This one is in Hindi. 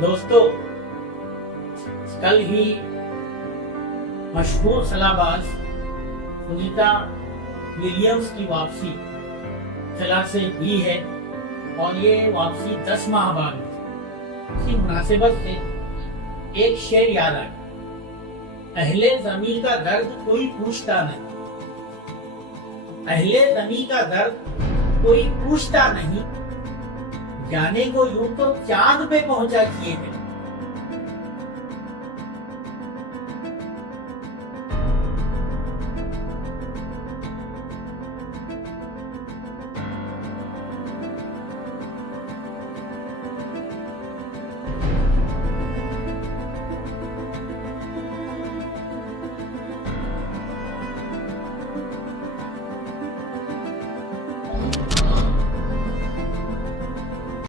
दोस्तों, कल ही मशहूर सलाहबाज सुनीता विलियम्स की वापसी खला से हुई है और ये वापसी 10 माह बाद इसी मुनासिबत से एक शेर याद आया। अहले ज़मीं का दर्द कोई पूछता नहीं, अहले ज़मीं का दर्द कोई पूछता नहीं, जाने को यूं तो चांद पे पहुंचा किए हैं,